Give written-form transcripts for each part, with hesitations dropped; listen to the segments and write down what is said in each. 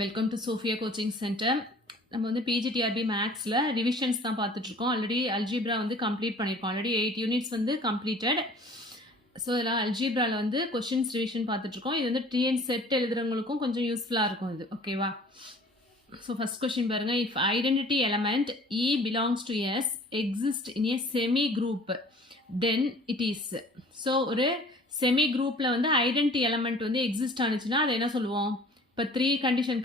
Welcome to Sophia coaching centre. நம்ம வந்து PGTRB மேக்ஸில் ரிவிஷன்ஸ் தான் பார்த்துட்ருக்கோம். ஆல்ரெடி அல்ஜிப்ரா வந்து கம்ப்ளீட் பண்ணியிருக்கோம். ஆல்ரெடி 8 யூனிட்ஸ் வந்து கம்ப்ளீட்டட். ஸோ இதெல்லாம் அல்ஜிப்ராவில் வந்து கொஷின்ஸ் ரிவிஷன் பார்த்துட்ருக்கோம். இது வந்து டிஎன் செட் எழுதுறவங்களுக்கும் கொஞ்சம் யூஸ்ஃபுல்லாக இருக்கும் இது. ஓகேவா? ஸோ ஃபஸ்ட் கொஷின் பாருங்கள். If identity element E belongs to S exist in a semi group then it is. So ஒரு செமி குரூப்பில் வந்து ஐடென்டிட்டி எலமெண்ட் வந்து எக்ஸிஸ்ட் ஆனிச்சுன்னா அதை என்ன சொல்லுவோம்? இப்போ 3 condition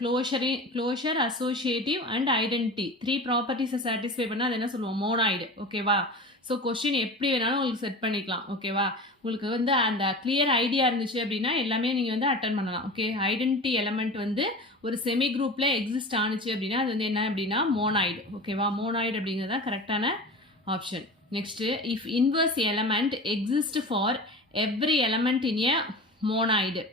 closure associative and identity 3 ப்ராப்பர்ட்டிஸை சாட்டிஸ்ஃபை பண்ணால் அது என்ன சொல்லுவோம்? மோனாய்டு. ஓகேவா? ஸோ கொஷின் எப்படி வேணாலும் உங்களுக்கு செட் பண்ணிக்கலாம். ஓகேவா? உங்களுக்கு வந்து அந்த கிளியர் ஐடியா இருந்துச்சு அப்படின்னா எல்லாமே நீங்கள் வந்து அட்டன் பண்ணலாம். ஓகே, ஐடென்டிட்டி எலமெண்ட் வந்து ஒரு செமி குரூப்பில் எக்ஸிஸ்ட் ஆனிச்சு அப்படின்னா அது வந்து என்ன அப்படின்னா மோனாய்டு. ஓகேவா? மோனாய்டு அப்படிங்கிறது தான் கரெக்டான option. Next, if inverse element exist for every element in A monoid.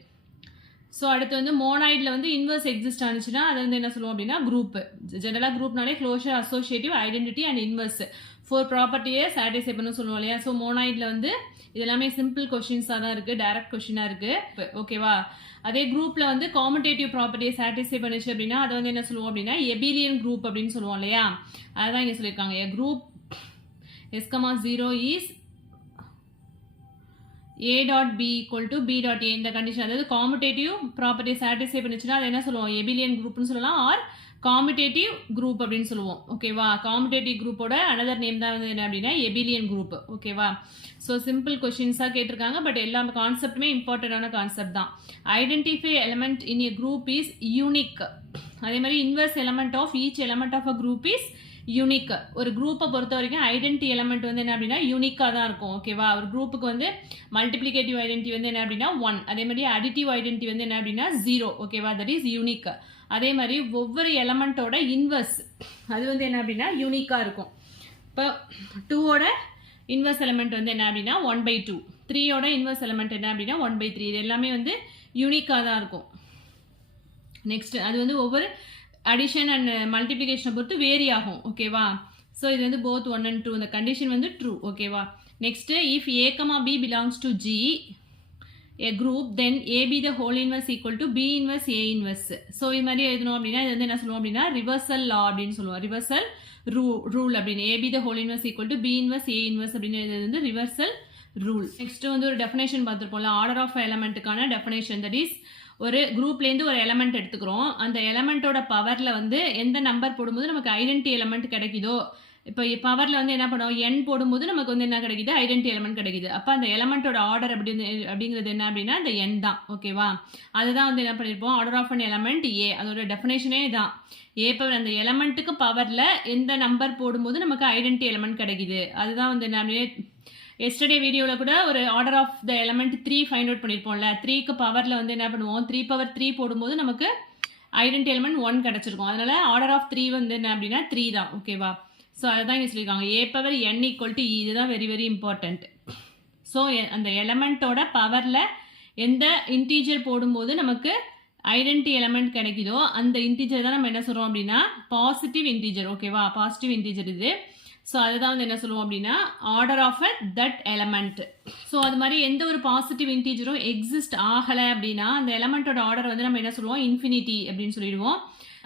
So அடுத்து வந்து மோனாய்டில் வந்து இன்வர்ஸ் எக்ஸிஸ்ட் ஆனிச்சுன்னா அதை வந்து என்ன சொல்லுவோம் அப்படின்னா குரூப்பு. ஜெனரலாக குரூப்னாலே closure associative identity and inverse 4 ப்ராப்பர்ட்டியே சாட்டிஸ்ஃபை பண்ண சொல்லுவோம் இல்லையா? ஸோ மோனாய்டில் வந்து இது எல்லாமே சிம்பிள் கொஷின்ஸாக தான் இருக்குது, டைரக்ட் கொஷினாக இருக்குது. ஓகேவா? அதே குரூப்பில் வந்து காமடேட்டிவ் ப்ராப்பர்ட்டியை சாட்டிஸ்ஃபை பண்ணிச்சு அப்படின்னா அதை வந்து என்ன சொல்லுவோம் அப்படின்னா எபிலியன் குரூப் அப்படின்னு சொல்லுவோம் இல்லையா? அதுதான் இங்கே சொல்லியிருக்காங்க. A group S,0 is A dot B equal to B dot A இந்த கண்டிஷன், அதாவது காம்படேட்டிவ் ப்ராப்பர்ட்டியை சாட்டிஸ்ஃபை பண்ணிச்சுன்னா அதை என்ன சொல்லுவோம்? எபிலியன் குரூப்னு சொல்லலாம் ஆர் காம்படேட்டிவ் குரூப் அப்படின்னு சொல்லுவோம். ஓகேவா? காம்படேட்டிவ் குரூப்போட அனதர் நேம் தான் வந்து என்ன அப்படின்னா எபிலியன் குரூப். ஓகேவா? ஸோ சிம்பிள் கொஷின்ஸாக கேட்டிருக்காங்க, பட் எல்லா கான்செப்ட்டுமே இம்பார்ட்டண்டான கான்செப்ட் தான். Identify element in a group is unique. அதே மாதிரி inverse element of each element of a group is unique. ஒரு குரூப்பை பொறுத்த வரைக்கும் ஐடென்டிட்டி எலமெண்ட் வந்து என்ன அப்படின்னா யூனிக்காக தான் இருக்கும். ஓகேவா? ஒரு குரூப்புக்கு வந்து மல்டிப்ளிகேட்டிவ் ஐடென்டிட்டி வந்து என்ன அப்படின்னா 1, அதே மாதிரி அடிட்டிவ் ஐடென்டிட்டி வந்து என்ன அப்படின்னா 0. ஓகேவா? That is unique. அதே மாதிரி ஒவ்வொரு எலமெண்ட்டோட இன்வர்ஸ் அது வந்து என்ன அப்படின்னா யூனிக்காக இருக்கும். இப்போ 2ஓட இன்வர்ஸ் எலமெண்ட் வந்து என்ன அப்படின்னா 1/2, 3ஓட இன்வர்ஸ் எலமெண்ட் என்ன அப்படின்னா 1/3. இது எல்லாமே வந்து யூனிக்காக தான் இருக்கும். நெக்ஸ்ட், அது வந்து ஒவ்வொரு அடிஷன் அண்ட் மல்டிப்ளிகேஷனை பொறுத்து வேரி ஆகும். ஓகேவா? ஸோ இது வந்து போத் 1 and 2 இந்த கண்டிஷன் வந்து ட்ரூ. ஓகேவா? Next, if A, B belongs to G a group then AB the whole inverse equal to B inverse A inverse. So இது மாதிரி எழுதணும் அப்படின்னா இது வந்து என்ன சொல்லுவோம் அப்படின்னா ரிவர்சல் லா அப்படின்னு சொல்லுவோம். ரிவர்சல் ரூல் அப்படின்னு AB the whole inverse equal to B inverse A inverse அப்படின்னு எழுதுறது வந்து ரிவர்சல் ரூல். நெக்ஸ்ட் வந்து ஒரு டெஃபினேஷன் பார்த்துருப்போம்ல, ஆர்டர் ஆஃப் எலமெண்ட்டுக்கான டெஃபினேஷன். தட் இஸ் ஒரு குரூப்லேருந்து ஒரு எலமெண்ட் எடுத்துக்கிறோம், அந்த எலமெண்ட்டோட பவரில் வந்து எந்த நம்பர் போடும்போது நமக்கு ஐடென்டிட்டி எலமெண்ட் கிடைக்குதோ, இப்போ பவரில் வந்து என்ன பண்ணுவோம், n போடும்போது நமக்கு வந்து என்ன கிடைக்குது? ஐடென்டிட்டி எலமெண்ட் கிடைக்குது. அப்போ அந்த எலமெண்ட்டோட ஆர்டர் அப்படிங்கிறது என்ன அப்படின்னா இந்த n தான். ஓகேவா? அதுதான் வந்து என்ன பண்ணியிருப்போம், order of an element A. அதோட டெஃபினேஷனே தான். A பவர் அந்த எலமெண்ட்டுக்கு பவரில் எந்த நம்பர் போடும்போது நமக்கு ஐடென்டிட்டி எலமெண்ட் கிடைக்குது. அதுதான் வந்து என்ன, எஸ்டர்டே வீடியோவில் கூட ஒரு order of the element 3 find out பண்ணியிருப்போம்ல. 3க்கு பவரில் வந்து என்ன பண்ணுவோம், 3/3 போடும்போது நமக்கு ஐடென்டிட்டி எலமெண்ட் 1 கிடச்சிருக்கும். அதனால ஆர்டர் ஆஃப் 3 வந்து என்ன அப்படின்னா 3 தான். ஓகேவா? ஸோ அதை தான் இங்கே சொல்லியிருக்காங்க. A/n equal to E. இதுதான் வெரி வெரி இம்பார்ட்டண்ட். ஸோ அந்த எலமெண்ட்டோட பவரில் எந்த இன்டீஜர் போடும்போது நமக்கு ஐடென்டிட்டி எலமெண்ட் கிடைக்குதோ அந்த இன்டீஜர் தான் நம்ம என்ன சொல்கிறோம் அப்படின்னா பாசிட்டிவ் இன்டீஜர். ஓகேவா? பாசிட்டிவ் இன்டீஜர் இது. ஸோ அதுதான் வந்து என்ன சொல்லுவோம் அப்படின்னா order of that element. So அது மாதிரி எந்த ஒரு பாசிட்டிவ் இன்டீஜரும் எக்ஸிஸ்ட் ஆகலை அப்படின்னா அந்த எலமெண்ட்டோட ஆர்டர் வந்து நம்ம என்ன சொல்லுவோம், இன்ஃபினிட்டி அப்படின்னு சொல்லிடுவோம்.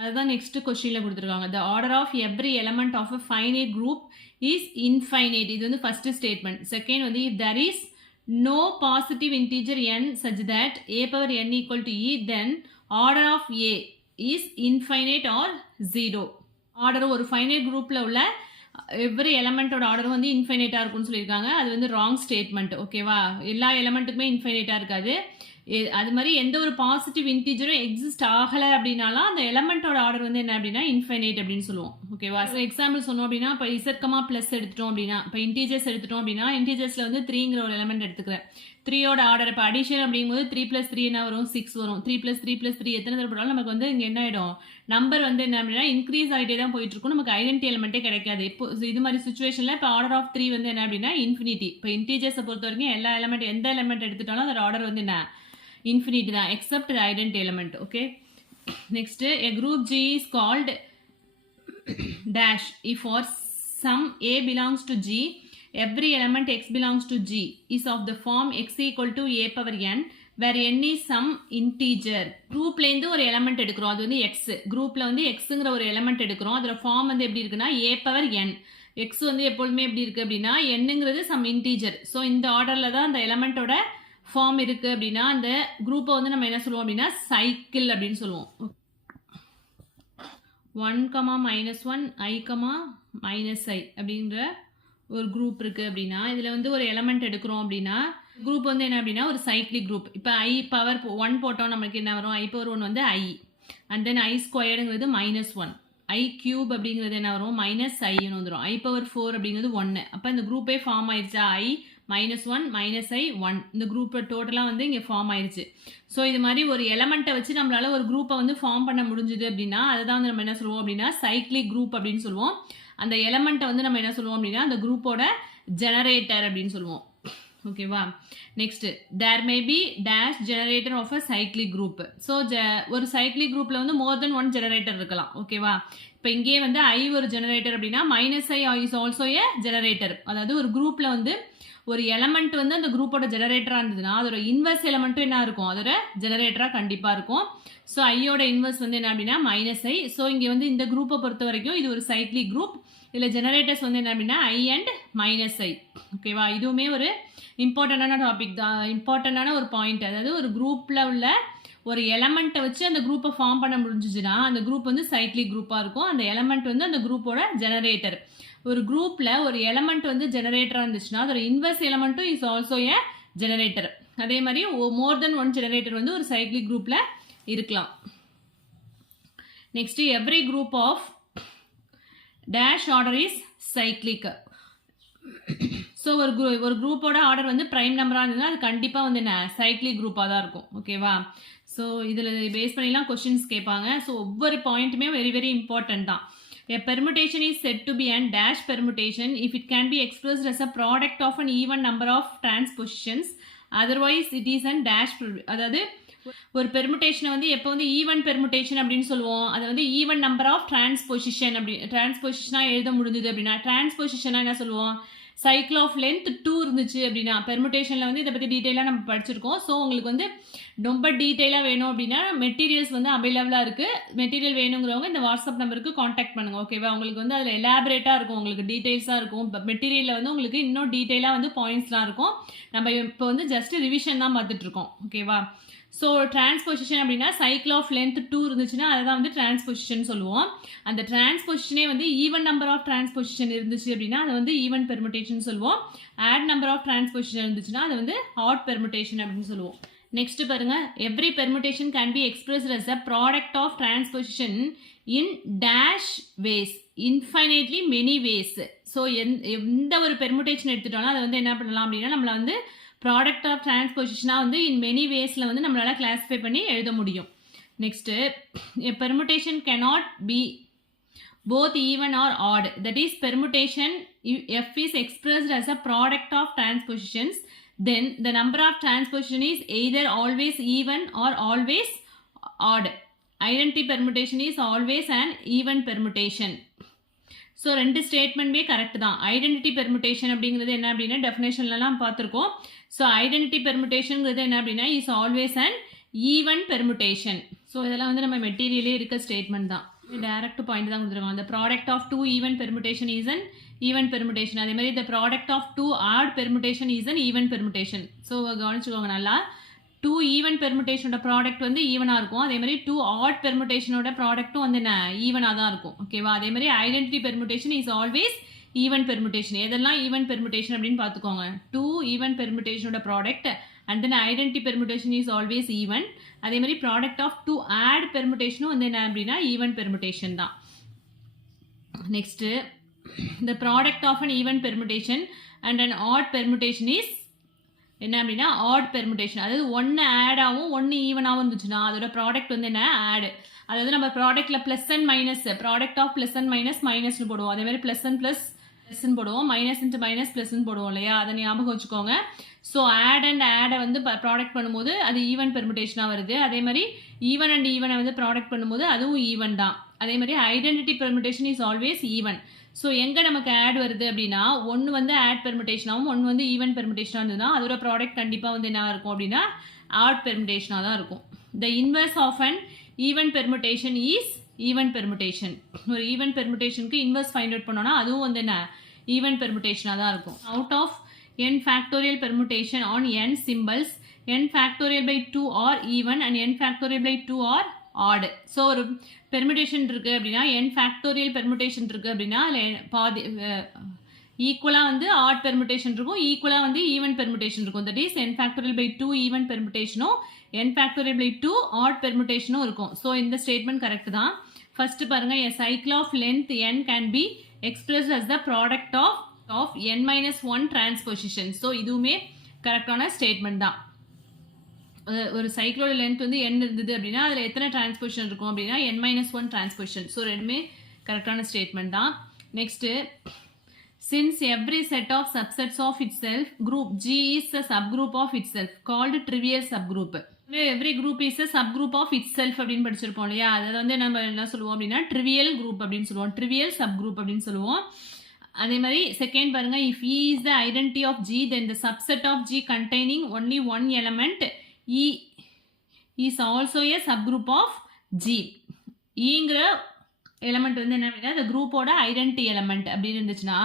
அதுதான் நெக்ஸ்ட் கொஸ்டினில் கொடுத்துருக்காங்க. The order of every element of a finite group is infinite. இது வந்து ஃபர்ஸ்ட் ஸ்டேட்மெண்ட். செகண்ட் வந்து if there is no positive integer n such that A/n equal to E, then order of A is infinite or 0. Order ஒரு finite குரூப்பில் உள்ள every எலமெண்ட்டோட order வந்து இன்ஃபைனைட்டாக இருக்கும்னு சொல்லியிருக்காங்க. அது வந்து ராங் ஸ்டேட்மெண்ட். ஓகேவா? எல்லா எலமெண்ட்டுக்குமே இன்ஃபைனைட்டாக இருக்காது. அது மாதிரி எந்த ஒரு பாசிட்டிவ் இன்டீஜரும் எக்ஸிஸ்ட் ஆகலை அப்படின்னாலும் அந்த எலமெண்ட்டோட ஆர்டர் வந்து என்ன அப்படின்னா இன்ஃபைனைட் அப்படின்னு சொல்லுவோம். ஓகேவா? ஸோ எக்ஸாம்பிள் சொன்னோம் அப்படின்னா இப்போ Z, எடுத்துட்டோம் அப்படின்னா, இப்போ இன்டீஜர்ஸ் எடுத்துட்டோம் அப்படின்னா இன்டீஜர்ஸில் வந்து 3ங்கிற ஒரு எலமெண்ட் எடுத்துக்கிறேன். 3ஓட ஆர்டர் இப்போ அடிஷன் அப்படிங்கும்போது 3+3 என்ன வரும், 6 வரும். 3+3+3 எத்தனை தடவை போட்டாலும் நமக்கு வந்து இங்கே என்ன ஆகிடும், நம்பர் வந்து என்ன அப்படின்னா இன்க்ரீஸ் ஆகிட்டே தான் போயிட்டு இருக்கும். நமக்கு ஐடென்டிட்டி எலமெண்ட்டே கிடைக்காது. இப்போ இது மாதிரி சுச்சுவேஷனில் இப்போ ஆர்டர் ஆஃப் 3 வந்து என்ன அப்படின்னா இன்ஃபினிட்டி. இப்போ இன்டீஜர்ஸை பொறுத்த வரைக்கும் எல்லா எலமெண்ட் எந்த எலமெண்ட் எடுத்துட்டாலும் அதோட ஆர்டர் வந்து என்ன infinity தான், except the identity element. Okay, next, a group G is called dash if for some A belongs to G every element X belongs to G is of the form X equal to A/n, வேற any some integer குரூப்ல இருந்து ஒரு element எடுக்கிறோம் அது வந்து x குரூப்ல வந்து xங்கிற ஒரு எலிமெண்ட் எடுக்கிறோம் அதோட ஃபார்ம் வந்து எப்படி இருக்குன்னா a பவர் n x வந்து எப்பொழுதுமே எப்படி இருக்கு அப்படின்னா nங்கிறது some integer ஸோ இந்த ஆர்டர்ல தான் அந்த எலிமெண்டோட ஃபார்ம் இருக்கு அப்படின்னா அந்த குரூப்பை வந்து நம்ம என்ன சொல்லுவோம் அப்படின்னா சைக்கிள் அப்படின்னு சொல்லுவோம் 1, -1 i, -i அப்படின்ற ஒரு குரூப் இருக்கு அப்படின்னா இதுல வந்து ஒரு எலிமெண்ட் எடுக்கிறோம் அப்படின்னா குரூப் வந்து என்ன அப்படின்னா ஒரு சைக்ளிக் குரூப் இப்போ i பவர் 1 போட்டோம் நமக்கு என்ன வரும் i பவர் 1 வந்து i and then i ஸ்கொயர்டுங்கிறது -1 i cube அப்படிங்கிறது என்ன வரும் -iன்னு வந்துடும் i பவர் 4 அப்படிங்கிறது 1 அப்போ இந்த குரூப்பே ஃபார்ம் ஆயிடுச்சா i -1 -i 1 இந்த குரூப் டோட்டலாக வந்து இங்கே ஃபார்ம் ஆயிடுச்சு ஸோ இது மாதிரி ஒரு எலமெண்ட்டை வச்சு நம்மளால ஒரு குரூப்பை வந்து ஃபார்ம் பண்ண முடிஞ்சுது அப்படின்னா அதுதான் வந்து நம்ம என்ன சொல்லுவோம் அப்படின்னா சைக்ளிக் குரூப் அப்படின்னு சொல்லுவோம் அந்த எலமெண்ட்டை வந்து நம்ம என்ன சொல்லுவோம் அப்படின்னா அந்த குரூப்போட ஜெனரேட்டர் அப்படின்னு சொல்லுவோம் ஓகேவா next there may be dash generator of a cyclic group so ஒரு சைக்ளிக் குரூப்ல வந்து மோர் தென் 1 ஜெனரேட்டர் இருக்கலாம் ஓகேவா இப்போ இங்கே வந்து i ஒரு ஜெனரேட்டர் அப்படின்னா -i is also a generator அதாவது ஒரு குரூப்ல வந்து ஒரு எலமெண்ட் வந்து அந்த குரூப்போட ஜெனரேட்டரா இருந்ததுன்னா அதோட இன்வெர்ஸ் எலமெண்ட்டும் என்ன இருக்கும் அதோட ஜெனரேட்டரா கண்டிப்பா இருக்கும் ஸோ ஐயோட இன்வெர்ஸ் வந்து என்ன அப்படின்னா -i ஸோ இங்கே வந்து இந்த குரூப்பை பொறுத்த வரைக்கும் இது ஒரு சைக்ளிக் குரூப் இதில் ஜெனரேட்டர்ஸ் வந்து என்ன அப்படின்னா i அண்ட் -i ஓகேவா இதுவுமே ஒரு இம்பார்ட்டண்டான டாபிக் தான் இம்பார்ட்டண்டான ஒரு பாயிண்ட் அதாவது ஒரு குரூப்பில் உள்ள ஒரு எலமெண்ட்டை வச்சு அந்த குரூப்பை ஃபார்ம் பண்ண முடிஞ்சிச்சுன்னா அந்த குரூப் வந்து சைக்ளிக் குரூப்பாக இருக்கும் அந்த எலமெண்ட் வந்து அந்த குரூப்போட ஜெனரேட்டர் ஒரு குரூப்பில் ஒரு எலமெண்ட் வந்து ஜெனரேட்டராக இருந்துச்சுன்னா அதோட இன்வெர்ஸ் எலமெண்ட்டும் இஸ் ஆல்சோ ஏ ஜெனரேட்டர் அதே மாதிரி மோர் தென் 1 ஜெனரேட்டர் வந்து ஒரு சைக்ளிக் குரூப்பில் இருக்கலாம் next every group of dash order is cyclic so ஒரு குரூப்போட ஆர்டர் வந்து ப்ரைம் நம்பராக இருந்ததுன்னா அது கண்டிப்பாக வந்து என்ன சைக்ளிக் குரூப்பாக தான் இருக்கும் ஓகேவா ஸோ இதில் பேஸ் பண்ணிலாம் கொஸ்டின்ஸ் கேட்பாங்க ஸோ ஒவ்வொரு பாயிண்ட்டுமே வெரி வெரி இம்பார்ட்டன்ட் தான் A permutation is said to be an dash permutation if it can be expressed as a product of an even number of transpositions. Otherwise, it is an dash. அதாவது ஒரு பெர்முடேஷனை வந்து எப்போ வந்து even permutation அப்படின்னு சொல்லுவோம் அதை வந்து ஈவன் நம்பர் ஆஃப் டிரான்ஸ்பொசிஷன் அப்படி டிரான்ஸ்பொசிஷனாக எழுத முடிஞ்சது அப்படின்னா டிரான்ஸ்பொசிஷனாக என்ன சொல்லுவோம் சைக்கிள் ஆஃப் லென்த் 2 இருந்துச்சு அப்படின்னா பெர்முடேஷனில் வந்து இதை பற்றி டீட்டெயிலாக நம்ம படிச்சிருக்கோம் ஸோ உங்களுக்கு வந்து ரொம்ப டீட்டெயிலாக வேணும் அப்படின்னா மெட்டீரியல்ஸ் வந்து அவைலபிளாக இருக்குது மெட்டீரியல் வேணுங்கிறவங்க இந்த வாட்ஸ்அப் நம்பருக்கு காண்டாக்ட் பண்ணுங்கள் ஓகேவா உங்களுக்கு வந்து அதில் எலாபரேட்டாக இருக்கும் உங்களுக்கு டீட்டெயில்ஸாக இருக்கும் மெட்டீரியலில் வந்து உங்களுக்கு இன்னும் டீட்டெயிலாக வந்து பாயிண்ட்ஸ்லாம் இருக்கும் நம்ம இப்போ வந்து ஜஸ்ட் ரிவிஷன் தான் பார்த்துட்ருக்கோம் ஓகேவா ஸோ டிரான்ஸ்பொசிஷன் அப்படின்னா சைக்கிள் ஆஃப் லென்த் 2 இருந்துச்சுன்னா அதை தான் வந்து டிரான்ஸ்பொசிஷன் சொல்லுவோம் அந்த டிரான்ஸ்பொசிஷனே வந்து ஈவன் நம்பர் ஆஃப் டிரான்ஸ்பொசிஷன் இருந்துச்சு அப்படின்னா அதை வந்து ஈவன் பெர்முடேஷன் சொல்லுவோம் ஆட் நம்பர் ஆஃப் டிரான்ஸ்பொசிஷன் இருந்துச்சுன்னா அதை வந்து ஆட் பெர்முடேஷன் அப்படின்னு சொல்லுவோம் நெக்ஸ்ட் பாருங்க every permutation can be expressed as a product of transposition in dash ways infinitely many ways so எந்த ஒரு பெர்முடேஷன் எடுத்துட்டோம்னா அதை வந்து என்ன பண்ணலாம் அப்படின்னா நம்மளை வந்து ப்ராடக்ட் ஆஃப் டிரான்ஸ்பொசிஷனாக வந்து இன் மெனி வேஸில் வந்து நம்மளால் கிளாஸிஃபை பண்ணி எழுத முடியும் next permutation cannot be both even or odd that is permutation f is expressed as a product of transpositions then the number of transposition is either always even or always odd identity permutation is always an even permutation so ரெண்டு ஸ்டேட்மெண்ட்மே correct தான் identity permutation அப்படிங்கிறது என்ன அப்படின்னா டெஃபினேஷன்லாம் பார்த்துருக்கோம் so identity பெர்முடேஷனுங்கிறது என்ன அப்படின்னா is always and even permutation so இதெல்லாம் வந்து நம்ம மெட்டீரியலே இருக்க ஸ்டேட்மெண்ட் தான் டேரக்ட் பாயிண்ட் தான் கொடுத்துருக்கோம் அந்த product of 2 even permutation is an even permutation அதே மாதிரி இந்த product of 2 odd permutation is an even permutation so கவனிச்சுக்கோங்க நல்லா 2 ஈவன் பெர்முடேஷனோட ப்ராடக்ட் வந்து ஈவனாக இருக்கும் அதே மாதிரி 2 ஆட் பெர்முடேஷனோட ப்ராடக்ட்டும் வந்து என்ன ஈவனாக தான் இருக்கும் ஓகேவா அதே மாதிரி identity permutation is always even permutation எதெல்லாம் ஈவன் பெர்முடேஷன் அப்படின்னு பார்த்துக்கோங்க 2 ஈவன் பெர்முடேஷனோட product and then identity permutation is always even அதே மாதிரி ப்ராடக்ட் ஆஃப் 2 ஆட் பெர்முடேஷனும் வந்து என்ன அப்படின்னா ஈவன் பெர்முடேஷன் தான் next the product of an even permutation and an odd permutation is என்ன அப்படின்னா ஆட் பெர்முடேஷன் அதாவது ஒன்று ஆடாகவும் ஒன்று ஈவனாகவும் இருந்துச்சுன்னா அதோட ப்ராடக்ட் வந்து என்ன ஆடு அதாவது நம்ம ப்ராடக்ட்டில் plus and minus product of plus and minus மைனஸ்னு போடுவோம் அதே மாதிரி ப்ளஸ் அண்ட் ப்ளஸ்ன்னு போடுவோம் மைனஸ் இன்ட்டு மைனஸ் ப்ளஸ்ன்னு போடுவோம் இல்லையா அதை ஞாபகம் வச்சுக்கோங்க ஸோ ஆட் அண்ட் ஆடை வந்து ப்ராடக்ட் பண்ணும்போது அது ஈவன் பெர்முடேஷனாக வருது அதே மாதிரி ஈவன் அண்ட் ஈவனை வந்து ப்ராடக்ட் பண்ணும்போது அதுவும் ஈவன் தான் அதே மாதிரி identity permutation is always even so எங்கே நமக்கு ஆட் வருது அப்படின்னா ஒன்று வந்து ஆட் பெர்முடேஷனாகவும் ஒன்று வந்து ஈவன் பெர்முடேஷனாக இருந்ததுன்னா அதோட ப்ராடக்ட் கண்டிப்பாக வந்து என்ன இருக்கும் அப்படின்னா ஆட் பெர்முடேஷனாக தான் இருக்கும். The inverse of an even permutation is even permutation. ஒரு ஈவன் பெர்முடேஷனுக்கு இன்வெர்ஸ் ஃபைண்ட் அவுட் பண்ணோன்னா அதுவும் வந்து என்ன ஈவன் பெர்முடேஷனாக தான் இருக்கும். Out of n factorial permutation on n symbols, n factorial by 2 are even and n factorial by 2 are odd. So ஒரு பெர்முடேஷன் இருக்குது அப்படின்னா n factorial permutation இருக்குது அப்படின்னா அதில் பாதி ஈக்குவலாக வந்து ஆட் பெர்முடேஷன் இருக்கும், ஈக்குவலாக வந்து ஈவன் பெர்முடேஷன் இருக்கும். That is n factorial by 2 even பெர்முடேஷனும் n factorial by 2 ஆட் பெர்முடேஷனும் இருக்கும். ஸோ இந்த ஸ்டேட்மெண்ட் கரெக்ட் தான். ஃபர்ஸ்ட் பாருங்க, a cycle of length n can be expressed as the product of n minus 1 transposition. So இதுவுமே கரெக்டான statement தான். ஒரு சைக்கிளோட லென்த் வந்து n இருந்தது அப்படின்னா அதில் எத்தனை டிரான்ஸ்போசிஷன் இருக்கும் அப்படின்னா n minus 1 டிரான்ஸ்போசிஷன். ஸோ ரெண்டுமே கரெக்டான ஸ்டேட்மெண்ட் தான். Next, since every set of subsets of itself, group G is a subgroup of itself called trivial subgroup. Every group is a subgroup of itself அப்படின்னு படிச்சிருப்போம் இல்லையா, அதை வந்து நம்ம என்ன சொல்லுவோம் அப்படின்னா ட்ரிவியல் குரூப் அப்படின்னு சொல்லுவோம், ட்ரிவியல் சப்குரூப் அப்படின்னு சொல்லுவோம். அதே மாதிரி செகண்ட் பாருங்க, if E is the identity of G, then the subset of G containing only one element E is also a subgroup of G. ஈங்கிற எலமெண்ட் வந்து என்ன அப்படின்னா அந்த குரூப்போட ஐடென்டி எலமெண்ட் அப்படின்னு இருந்துச்சுன்னா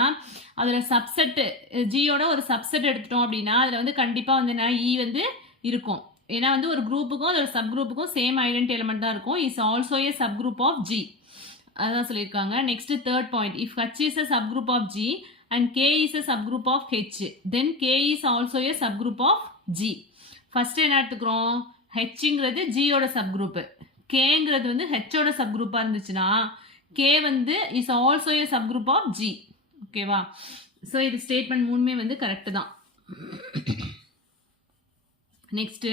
அதில் சப்செட்டு ஜியோட ஒரு சப்செட் எடுத்துட்டோம் அப்படின்னா அதில் வந்து கண்டிப்பாக வந்து என்ன இ வந்து இருக்கும். ஏன்னா வந்து ஒரு குரூப்புக்கும் அதோட சப் குரூப்புக்கும் சேம் ஐடென்டி எலமெண்ட் தான் இருக்கும். Is also a subgroup of G, அதான் சொல்லியிருக்காங்க. Next third point, if H is a subgroup of G and K is a subgroup of H, then K is also a subgroup of G. First என்ன எடுத்துக்கிறோம், ஹெச்ங்கிறது ஜியோட sub group, கேங்கிறது வந்து ஹெச்சோட sub குரூப்பாக இருந்துச்சுன்னா K வந்து is also a subgroup of G. ஓகேவா? So இது statement மூணுமே வந்து கரெக்டு தான். Next,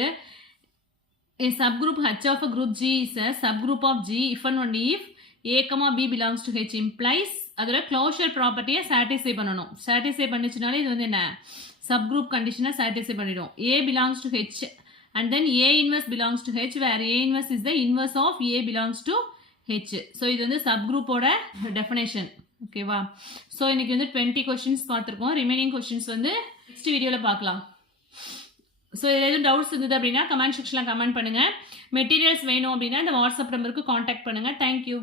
a subgroup H of a group G is a subgroup of G if and only if A, B belongs to H implies அதோட closure ப்ராப்பர்ட்டியை satisfy பண்ணணும். Satisfy பண்ணிச்சுனாலே இது வந்து என்ன சப்குரூப் கண்டிஷனை சாட்டிஸ்ஃபை பண்ணிடும். A belongs to H and then A inverse belongs to H where A inverse is the inverse of A belongs to H. So இது வந்து சப்குரூப்போட டெஃபினேஷன். ஓகேவா? ஸோ இன்னைக்கு வந்து 20 கொஸ்டின்ஸ் பார்த்துருக்கோம். ரிமைனிங் கொஸ்டின்ஸ் வந்து நெக்ஸ்ட் வீடியோவில் பார்க்கலாம். ஸோ இதில் எதுவும் டவுட்ஸ் இருந்தது அப்படின்னா கமெண்ட் செக்ஷனில் கமெண்ட் பண்ணுங்கள். மெட்டீரியல்ஸ் வேணும் அப்படின்னா இந்த வாட்ஸ்அப் நம்பருக்கு காண்டாக்ட் பண்ணுங்கள். தேங்க்யூ.